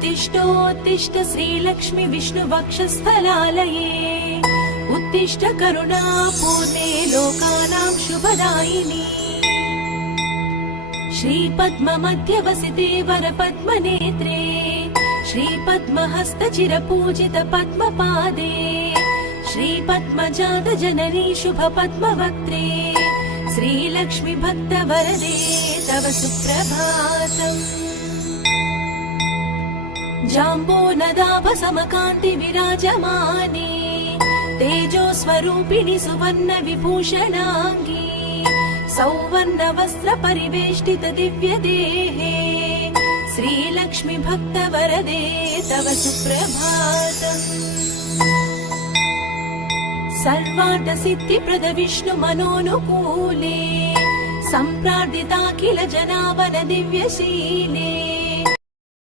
उत्तिष्ठोत्तिष्ठ श्रीलक्ष्मी विष्णुवक्षस्थलालये उत्तिष्ठ करुणापूर्णे लोकानां शुभदायिनी श्रीपद्ममध्यवसिते वरपद्मनेत्रे श्रीपद्महस्तचिरपूजित पद्मपादे श्रीपद्मजातजननी शुभपद्मवक्त्रे श्रीलक्ष्मी भक्तवरदे तव सुप्रभातम्। जाम्बोनदाभसमकान्ति विराजमाने तेजोस्वरूपिणि सुवर्ण विभूषणाङ्गी सौवर्ण वस्त्र परिवेष्टित दिव्य देहे श्रीलक्ष्मी भक्तवरदे तव सुप्रभातम्। सर्वार्थ सिद्धिप्रद विष्णु मनोनुकूले सम्प्रार्थिता किल जनावन दिव्यशीले